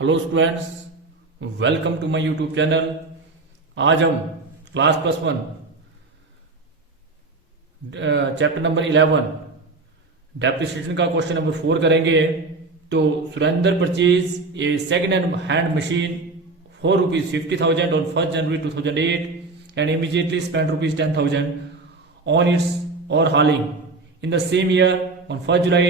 Hello students, welcome to my YouTube channel. आज हम class +1 chapter number 11 depreciation का question number 4 करेंगे। तो Surendra purchase a second hand machine for ₹50,000 on 1st January 2008 and immediately spent ₹10,000 on its overhauling. In the same year, on 1st July,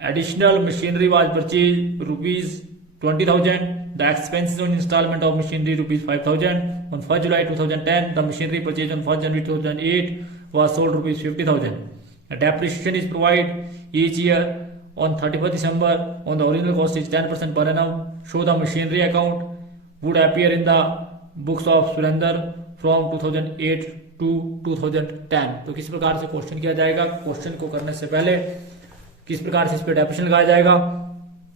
additional machinery was purchased ₹20,000. The expenses on installment of machinery ₹5,000. On 1st July 2010, the machinery purchased on 1st January 2008 was sold ₹50,000. A depreciation is provided each year on 31st December on the original cost is 10% per annum. Show the machinery account would appear in the books of Surender from 2008 to 2010. तो किस प्रकार से question किया जाएगा? Question को करने से पहले किस प्रकार से इस पर डेफिनेशन लगाया जाएगा?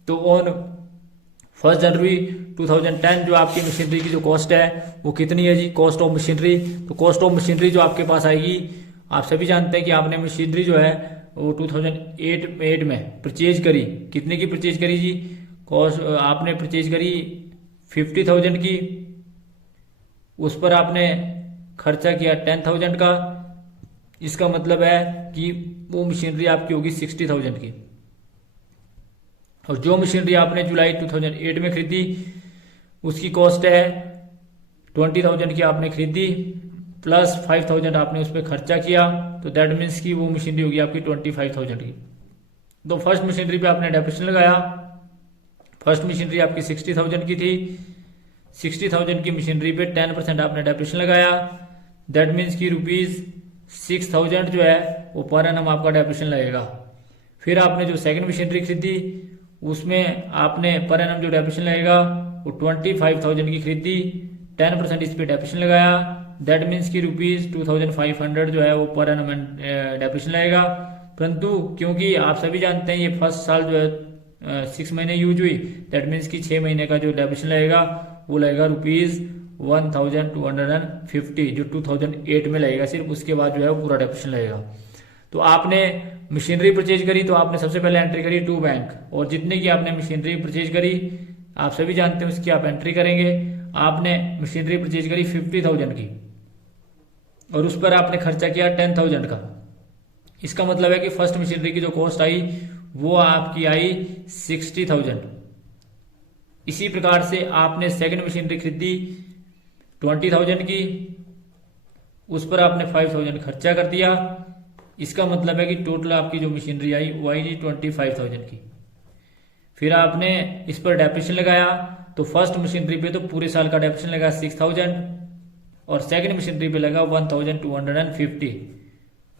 तो ऑन 1st January 2010 जो आपकी मशीनरी की जो कॉस्ट है वो कितनी है जी? Cost of machinery. तो कॉस्ट ऑफ मशीनरी जो आपके पास आएगी, आप सभी जानते हैं कि आपने मशीनरी जो है वो 2008 में परचेज करी। कितने की परचेज करी जी? कॉस्ट आपने परचेज करी 50,000 की, उस पर आपने खर्चा किया 10,000 का। इसका मतलब है कि वो मशीनरी आपकी होगी 60,000 की। और जो मशीनरी आपने जुलाई 2008 में खरीदी उसकी कॉस्ट है 20,000 की आपने खरीदी, प्लस 5,000 आपने उस पर खर्चा किया, तो दैट मीन्स की वो मशीनरी होगी आपकी 25,000 की। तो फर्स्ट मशीनरी पे आपने डेप्रिसिएशन लगाया। फर्स्ट मशीनरी आपकी 60,000 की थी। 60,000 की मशीनरी पे 10% आपने डेप्रिसिएशन लगाया। दैट मीन्स की ₹6,000 जो है वो पर एनम आपका डेप्रिसिएशन लगेगा। फिर आपने जो सेकंड मशीनरी खरीदी उसमें आपने पर एनम जो डेप्रिसिएशन लगेगा वो 25,000 की खरीदी, 10% इस पे डेप्रिसिएशन लगाया। दैट मीन्स की ₹2,500 जो है वो पर एनम डेप्रिसिएशन लगेगा। परंतु क्योंकि आप सभी जानते हैं ये फर्स्ट साल जो है 6 महीने यूज हुई, दैट मीन्स की 6 महीने का जो डेप्रिसिएशन लगेगा वो लगेगा ₹1,250 जो 2008 में लगेगा। सिर्फ उसके बाद जो है वो पूरा डेप्रिसिएशन लगेगा। तो आपने मशीनरी परचेज करी तो आपने सबसे पहले एंट्री करी टू बैंक, और जितने की आपने मशीनरी परचेज करी आप सभी जानते हैं उसकी आप एंट्री करेंगे। आपने मशीनरी परचेज करी 50,000 की और उस पर आपने खर्चा किया 10,000 का। इसका मतलब है कि फर्स्ट मशीनरी की जो कॉस्ट आई वो आपकी आई 60,000। इसी प्रकार से आपने सेकंड मशीनरी खरीदी 20,000 की, उस पर आपने 5,000 खर्चा कर दिया। इसका मतलब है कि टोटल आपकी जो मशीनरी आई वो आई 25,000 की। फिर आपने इस पर डेप्रिसिएशन लगाया, तो फर्स्ट मशीनरी पे तो पूरे साल का डेप्रिसिएशन लगा 6,000 और सेकंड मशीनरी पे लगा 1,250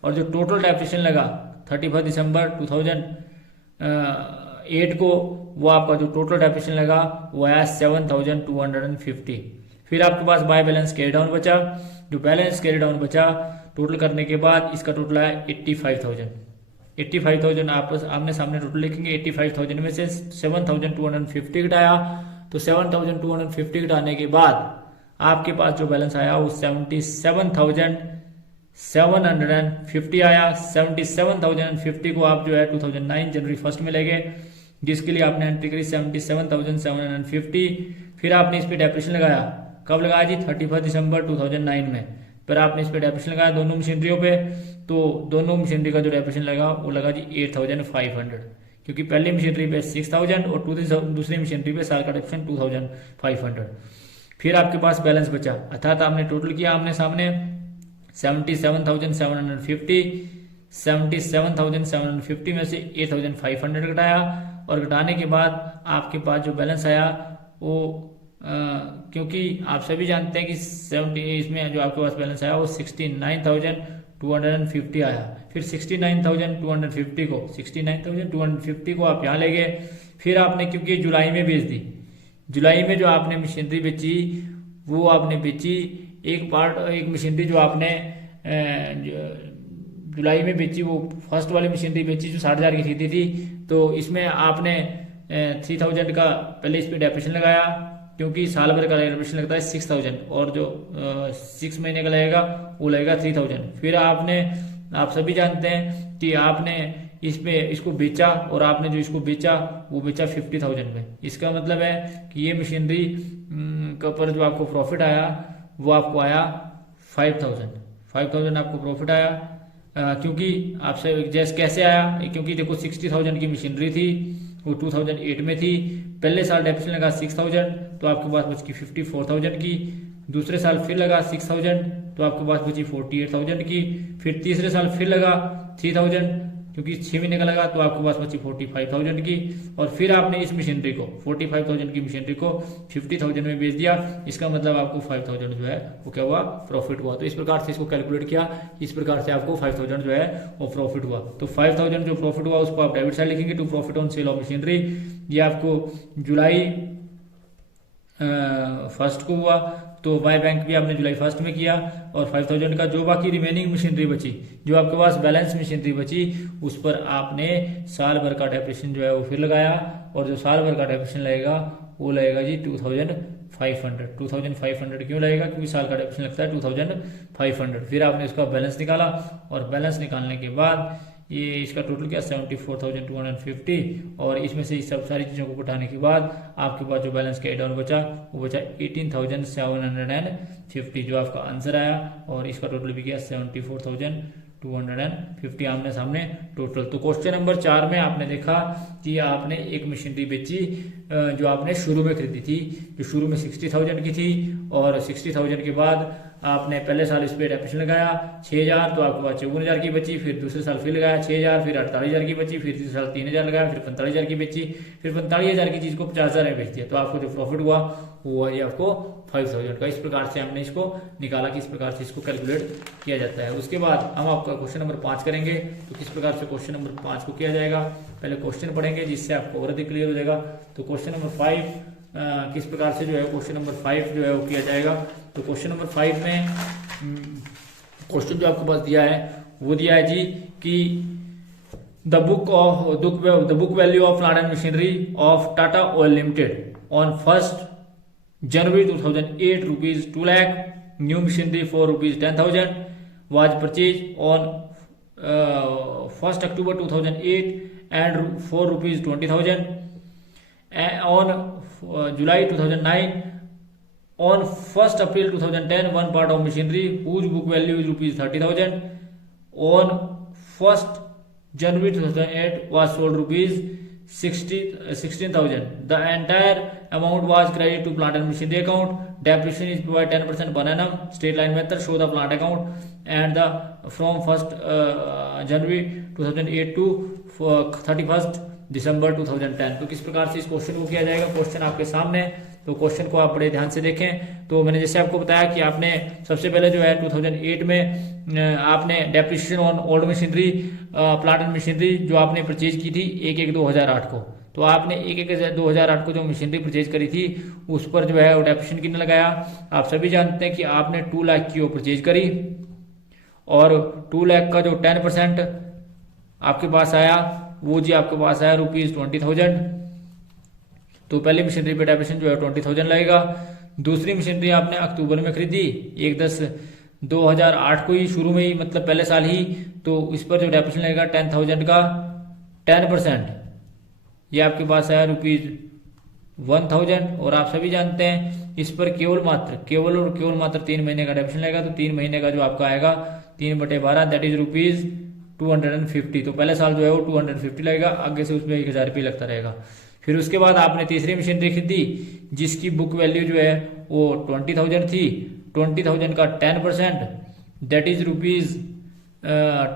और जो टोटल डेप्रिसिएशन लगा 31 दिसंबर 2008 को वो आपका जो टोटल डेप्रिसिएशन लगा वो आया 7,250। फिर आपके पास बाय बैलेंस कैरी डाउन बचा। जो बैलेंस कैरी डाउन बचा टोटल करने के बाद इसका टोटल आया 85,000। 85,000 आमने सामने टोटल लिखेंगे। 85,000 में से 7,250 घटाया, तो 7,250 घटाने के बाद आपके पास जो बैलेंस आया वो 77,750 आया। 77,050 को आप जो है 2009 जनवरी 1 में ले गए, जिसके लिए आपने एंट्री करी 77,750। फिर आपने इस पे डेप्रिसिएशन लगाया। कब लगाया जी? 31 दिसंबर 2009 में। पर आपने इस पे डेप्रिसिएशन लगाया दोनों मशीनरियों पे, तो दोनों मशीनरी का जो डेप्रिसिएशन लगा वो लगा जी 8,500, क्योंकि पहली मशीनरी पे 6,000 और दूसरी मशीनरी पे साल का डेप्रिसिएशन 2,500। फिर आपके पास बैलेंस बचा, अर्थात आपने टोटल किया आमने सामने 77,750। 77,750 में से 8,500 घटाया, और घटाने के बाद आपके पास जो बैलेंस आया वो क्योंकि आप सभी जानते हैं कि 70 इसमें जो आपके पास बैलेंस आया वो 69,250 आया। फिर 69,250 को आप यहाँ ले गए। फिर आपने क्योंकि जुलाई में बेच दी, जुलाई में जो आपने मशीनरी बेची वो आपने बेची एक मशीनरी जो आपने जुलाई में बेची वो फर्स्ट वाली मशीनरी बेची जो 60,000 की खरीदी थी। तो इसमें आपने 3,000 का पहले इस पर डेप्रिसिएशन लगाया, क्योंकि साल भर का डेप्रिसिएशन लगता है 6,000 और जो 6 महीने का लगेगा वो लगेगा 3,000। फिर आप सभी जानते हैं कि आपने इसमें इसको बेचा और आपने जो इसको बेचा वो बेचा 50,000 में। इसका मतलब है कि ये मशीनरी के ऊपर जो आपको प्रॉफिट आया वो आपको आया 5,000 आपको प्रॉफिट आया। क्योंकि आपसे जैसे कैसे आया, क्योंकि देखो 60,000 की मशीनरी थी, वो 2008 में थी। पहले साल डेप्रिसिएशन लगा 6,000 तो आपके पास बच की 54,000 की। दूसरे साल फिर लगा 6,000 तो आपके पास बची 48,000 की। फिर तीसरे साल फिर लगा 3,000 क्योंकि 6 महीने का लगा तो आपके पास बची 45,000 की। और फिर आपने इस मशीनरी को 45,000 की मशीनरी को 50,000 में बेच दिया। इसका मतलब आपको 5,000 जो है वो क्या हुआ, प्रॉफिट हुआ। तो इस प्रकार से इसको कैलकुलेट किया, इस प्रकार से आपको 5,000 जो है वो प्रॉफिट हुआ। तो 5,000 जो प्रॉफिट हुआ उसको आप डेबिट साइड लिखेंगे to profit on sale of machinery. ये आपको जुलाई 1 को हुआ, तो बाय बैंक भी आपने जुलाई 1 में किया। और 5,000 का जो बाकी रिमेनिंग मशीनरी बची, जो आपके पास बैलेंस मशीनरी बची, उस पर आपने साल भर का डेप्रिसिएशन जो है वो फिर लगाया। और जो साल भर का डेप्रिसिएशन लगेगा वो लगेगा जी 2,500 क्यों लगेगा, क्योंकि साल का डेप्रिसिएशन लगता है 2,500। फिर आपने उसका बैलेंस निकाला और बैलेंस निकालने के बाद ये इसका टोटल क्या 74,250 और इसमें से सब सारी चीज़ों को घटाने के बाद आपके पास जो बैलेंस का एड ऑन बचा वो बचा 18,750 जो आपका आंसर आया। और इसका टोटल भी किया 74,250 आमने सामने टोटल। तो क्वेश्चन नंबर 4 में आपने देखा कि आपने एक मशीनरी बेची जो आपने शुरू में खरीदी थी, जो शुरू में 60,000 की थी। और 60,000 के बाद आपने पहले साल इस पे डेप्रिसिएशन लगाया 6,000 तो आपके पास 54,000 की बची। फिर दूसरे साल फिर लगाया 6,000, फिर 48,000 की बची। फिर तीसरे साल 3,000 लगाया, फिर 45,000 की बची। फिर 45,000 की चीज को 50,000 में बेच दिया तो आपको जो प्रॉफिट हुआ वो है आपको 5,000 का। इस प्रकार से हमने इसको निकाला कि इस प्रकार से इसको कैलकुलेट किया जाता है। उसके बाद हम आपका क्वेश्चन नंबर 5 करेंगे। तो किस प्रकार से क्वेश्चन नंबर 5 को किया जाएगा, पहले क्वेश्चन पढ़ेंगे जिससे आपको और अधिक क्लियर हो जाएगा। तो क्वेश्चन नंबर 5 किस प्रकार से जो है क्वेश्चन नंबर 5 जो है वो किया जाएगा। तो क्वेश्चन नंबर 5 में क्वेश्चन जो आपके पास दिया है वो दिया है जी कि the book value of plant and machinery of Tata oil limited on 1 January 2008 rupees 2 lakh, new machinery for rupees 10,000 was purchased on 1st October 2008 and for rupees 20,000 on July 2009. On 1st April 2010 one part of machinery whose book value is rupees 30,000 on 1st January 2008 was sold rupees 16,000. The entire amount was credited to plant and machinery account. Depreciation is provided 10% per annum. Straight line method show the plant account and the from 1st January 2008 to 31st December 2010. तो किस प्रकार से इस question को किया जाएगा, question आपके सामने। तो क्वेश्चन को आप बड़े ध्यान से देखें। तो मैंने जैसे आपको बताया कि आपने सबसे पहले जो है 2008 में आपने depreciation on old machinery plant and machinery जो आपने परचेज की थी 1/1/2008 को। तो आपने 1/1/2008 को जो मशीनरी परचेज करी थी उस पर जो है वो डेप्रिसिएशन कितना लगाया। आप सभी जानते हैं कि आपने 2 लाख की वो परचेज करी और 2 लाख का जो 10% आपके पास आया वो जी आपके पास आया रुपीज 20,000। तो पहली मशीनरी पे डेप्रिसिएशन जो है 20,000 लगेगा। दूसरी मशीनरी आपने अक्टूबर में खरीदी 1/10/2008 को ही, शुरू में ही, मतलब पहले साल ही। तो इस पर जो डेप्रिसिएशन लगेगा 10,000 का 10% ये आपके पास आया रुपीज 1,000। और आप सभी जानते हैं इस पर केवल मात्र 3 महीने का डेप्रिसिएशन लगेगा। तो 3 महीने का जो आपका आएगा 3/12 दैट इज रुपीज 250। तो पहले साल जो है वो 250 लगेगा, आगे से उसमें 1,000 रुपये लगता रहेगा। फिर उसके बाद आपने तीसरी मशीनरी खरीदी जिसकी बुक वैल्यू जो है वो 20,000 थी। 20,000 का 10% दैट इज रुपीज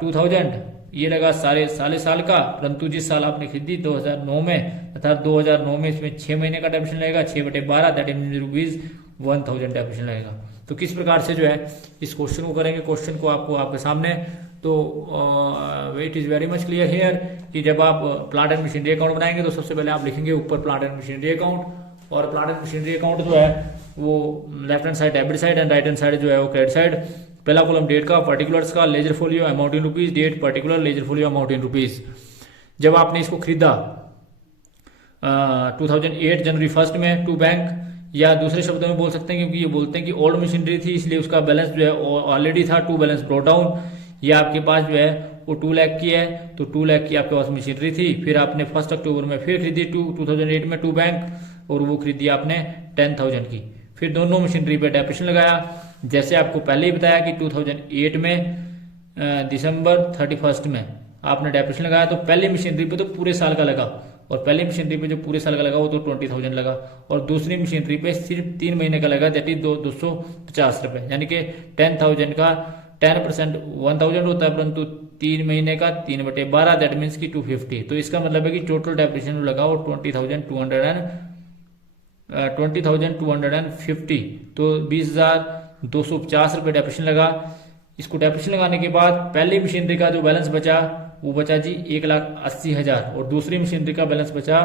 2,000 ये लगा साले साल का। परंतु जिस साल आपने खरीदी 2009 में, अर्थात 2009 में इसमें 6 महीने का डेप्रिसिएशन लगेगा 6/12 दैट इज रुपीज 1,000 डेप्रिसिएशन लगेगा। तो किस प्रकार से जो है इस क्वेश्चन को करेंगे, क्वेश्चन को आपको आपके सामने। तो it is very much clear here कि जब आप प्लांट एंड मशीनरी अकाउंट बनाएंगे तो सबसे पहले आप लिखेंगे ऊपर प्लांट एंड मशीनरी अकाउंट। और प्लांट एंड मशीनरी अकाउंट जो है वो left hand side debit side and right hand side जो है वो क्रेडिट साइड। पहला कॉलम डेट का, पर्टिकुलर्स का, ledger folio amount in rupees, date particular, ledger folio amount in rupees. जब आपने इसको खरीदा 2008 जनवरी 1 में टू बैंक, या दूसरे शब्दों में बोल सकते हैं क्योंकि ये बोलते हैं कि ओल्ड मशीनरी थी इसलिए उसका बैलेंस जो है ऑलरेडी था, टू बैलेंस ब्रॉट डाउन। ये आपके पास जो है वो 2 लाख की है, तो 2 लाख की आपके पास मशीनरी थी। फिर आपने 1 अक्टूबर में फिर खरीदी 2008 में 2 बैंक, और वो खरीदी आपने 10,000 की। फिर दोनों मशीनरी पे डेप्रिसिएशन लगाया। जैसे आपको पहले ही बताया कि 2008 में दिसंबर 31 में आपने डेप्रिसिएशन लगाया, तो पहली मशीनरी पे तो पूरे साल का लगा, और पहली मशीनरी पे जो पूरे साल का लगा वो तो 20,000 लगा, और दूसरी मशीनरी पे सिर्फ 3 महीने का लगा, दैट इज 250 रुपये, यानी कि 10,000 का 10% 1,000 होता है, परंतु 3 महीने का 3/12 दैट मीन्स की 250। तो इसका मतलब है कि टोटल डेप्रिसिएशन लगा वो 20,250, तो 20,250 रुपये डेप्रिसिएशन लगा। इसको डेप्रिसिएशन लगाने के बाद पहली मशीनरी का जो बैलेंस बचा वो बचा जी 1,80,000, और दूसरी मशीनरी का बैलेंस बचा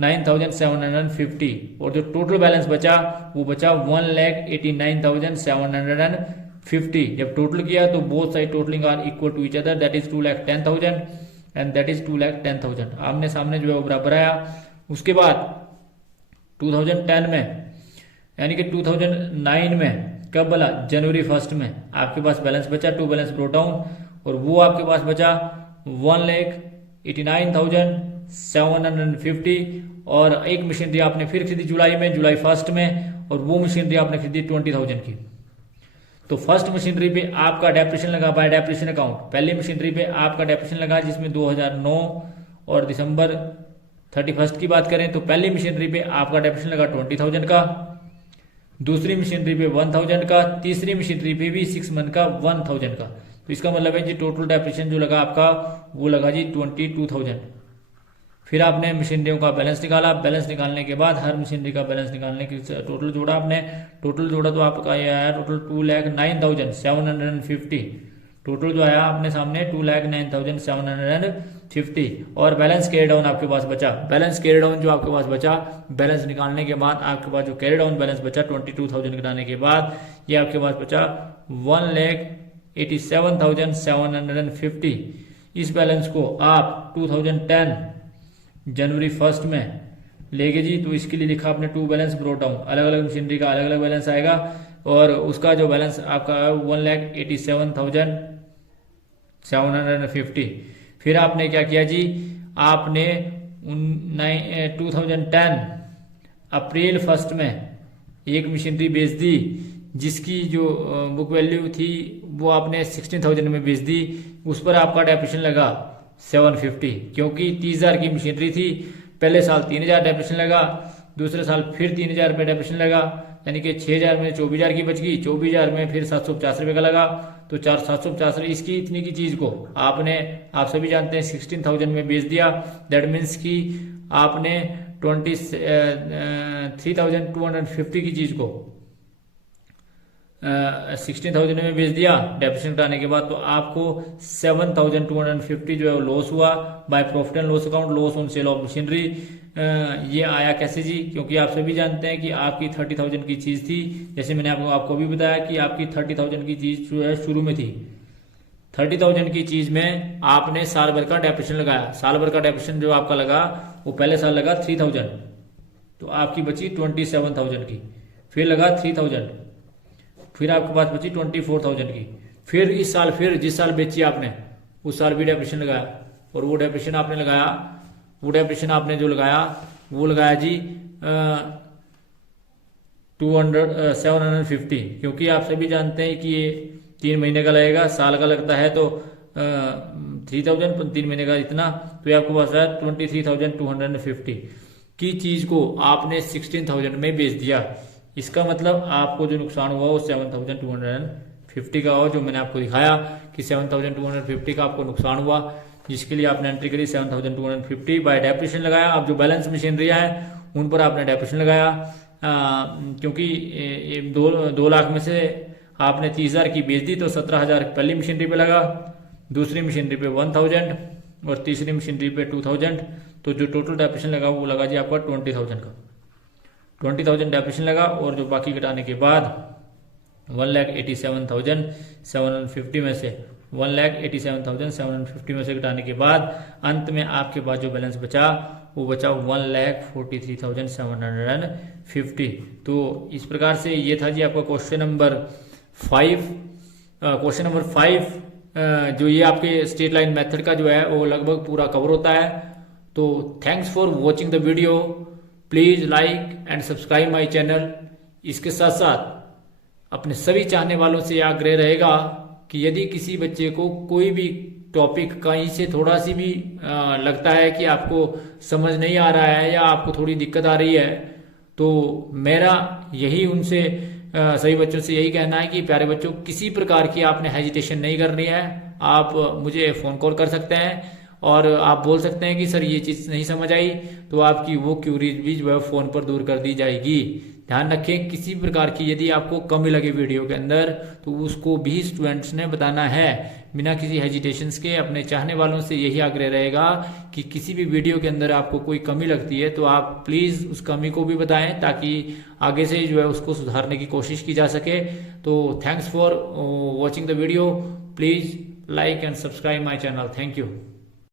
9,750, और जो टोटल बैलेंस बचा वो बचा 1,89,750। जब टोटल किया तो both side totalling are equal to each other, that is 2,10,000 and that is 2,10,000। आमने सामने जो है वो बराबर आया। उसके बाद 2010 में यानी कि 2009 में कब बोला, जनवरी 1 में आपके पास बैलेंस बचा, 2 बैलेंस ब्रोट डाउन, और वो आपके पास बचा 1,89,750, और एक मशीनरी आपने फिर खरीदी जुलाई 1 में, और वो मशीनरी आपने खरीदी 20,000 की। तो फर्स्ट मशीनरी पे आपका डेप्रिसिएशन लगा बाय डेप्रिसिएशन अकाउंट, पहली मशीनरी पे आपका डेप्रिसिएशन लगा जिसमें 2009 और दिसंबर 31 की बात करें तो पहली मशीनरी पे आपका डेप्रिसिएशन लगा 20,000 का, दूसरी मशीनरी पे 1,000 का, तीसरी मशीनरी पे भी 6 मंथ का 1,000 का। तो इसका मतलब है जी टोटल डेप्रिसिएशन जो लगा आपका वो लगा जी 22,000। फिर आपने मशीनरियों का बैलेंस निकाला, बैलेंस निकालने के बाद हर मशीनरी का बैलेंस निकालने के टोटल जोड़ा आपने, टोटल जोड़ा तो आपका ये आया टोटल 2,09,750, टोटल जो आया आपने सामने 2,09,750, और बैलेंस कैरी डाउन आपके पास बचा, बैलेंस कैरी डाउन जो आपके पास बचा, बैलेंस निकालने के बाद आपके पास जो कैरी डाउन बैलेंस बचा 22,000 घटाने के बाद ये आपके पास बचा 1,87,750। इस बैलेंस को आप 2010 जनवरी 1 में लेके जी, तो इसके लिए लिखा आपने 2 बैलेंस ब्रोट डाउन, अलग अलग मशीनरी का अलग अलग बैलेंस आएगा, और उसका जो बैलेंस आपका 1,87,750। फिर आपने क्या किया जी, आपने 2010 अप्रैल 1 में एक मशीनरी बेच दी जिसकी जो बुक वैल्यू थी वो आपने 16,000 में बेच दी, उस पर आपका डेप्रिसिएशन लगा 750, क्योंकि 30,000 की मशीनरी थी। पहले साल 3,000 डेप्रिसिएशन लगा, दूसरे साल फिर 3,000 रुपये डेप्रिसिएशन लगा, यानी कि 6,000 में 24,000 की बच गई, 24,000 में फिर 750 रुपये का लगा, तो 750 इसकी इतनी की चीज़ को आपने, आप सभी जानते हैं 16,000 में बेच दिया, दैट मीन्स कि आपने 3,250 की चीज़ को 16,000 में बेच दिया डेप्रिसिएशन हटाने के बाद, तो आपको 7,250 जो है वो लॉस हुआ by profit and loss account, loss on sale of machinery. ये आया कैसे जी, क्योंकि आप सभी जानते हैं कि आपकी 30,000 की चीज़ थी, जैसे मैंने आपको भी बताया कि आपकी 30,000 की चीज़ जो है शुरू में थी, 30,000 की चीज़ में आपने साल भर का डेप्रिसिएशन लगाया, साल भर का डेप्रिसिएशन जो आपका लगा वो पहले साल लगा 3,000, तो आपकी बची 27,000 की, फिर लगा 3,000, फिर आपके पास बची 24,000 की, फिर इस साल फिर जिस साल बेची आपने उस साल भी डेप्रिसिएशन लगाया, और वो डेप्रिसिएशन आपने लगाया, वो डेप्रिसिएशन आपने जो लगाया वो लगाया जी 750, क्योंकि आप सभी जानते हैं कि ये 3 महीने का लगेगा, साल का लगता है तो 3,000 3 महीने का इतना, तो ये आपके पास है 23,250 की चीज़ को आपने 16,000 में बेच दिया। इसका मतलब आपको जो नुकसान हुआ वो 7,250 का हुआ, जो मैंने आपको दिखाया कि 7,250 का आपको नुकसान हुआ, जिसके लिए आपने एंट्री करी 7,250 बाय डेप्रिसिएशन लगाया। अब जो बैलेंस मशीनरियाँ हैं उन पर आपने डेप्रिसिएशन लगाया, क्योंकि 2 लाख में से आपने 30,000 की बेच दी, तो 17,000 पहली मशीनरी पे लगा, दूसरी मशीनरी पे 1,000 और तीसरी मशीनरी पे 2,000, तो जो टोटल डेप्रिसिएशन लगा वो लगा जी आपका 20,000 का, 20,000 डेप्रिसिएशन लगा, और जो बाकी घटाने के बाद 1,87,750 में से 1,87,750 में से घटाने के बाद अंत में आपके पास जो बैलेंस बचा वो बचा 1,43,750। तो इस प्रकार से ये था जी आपका क्वेश्चन नंबर 5। क्वेश्चन नंबर 5 जो ये आपके स्ट्रेट लाइन मेथड का जो है वो लगभग पूरा कवर होता है। तो thanks for watching the video, please like and subscribe my channel. इसके साथ साथ अपने सभी चाहने वालों से आग्रह रहेगा कि यदि किसी बच्चे को कोई भी टॉपिक कहीं से थोड़ा सी भी लगता है कि आपको समझ नहीं आ रहा है या आपको थोड़ी दिक्कत आ रही है, तो मेरा यही उनसे सभी बच्चों से यही कहना है कि प्यारे बच्चों, किसी प्रकार की आपने हेजिटेशन नहीं करनी है। आप मुझे फ़ोन कॉल कर सकते हैं और आप बोल सकते हैं कि सर ये चीज़ नहीं समझ आई, तो आपकी वो क्यूरीज भी जो है फ़ोन पर दूर कर दी जाएगी। ध्यान रखें, किसी प्रकार की यदि आपको कमी लगे वीडियो के अंदर तो उसको भी स्टूडेंट्स ने बताना है बिना किसी हेजिटेशंस के। अपने चाहने वालों से यही आग्रह रहेगा कि किसी भी वीडियो के अंदर आपको कोई कमी लगती है तो आप प्लीज़ उस कमी को भी बताएं ताकि आगे से जो है उसको सुधारने की कोशिश की जा सके। तो thanks for watching the video, please like and subscribe my channel. Thank you.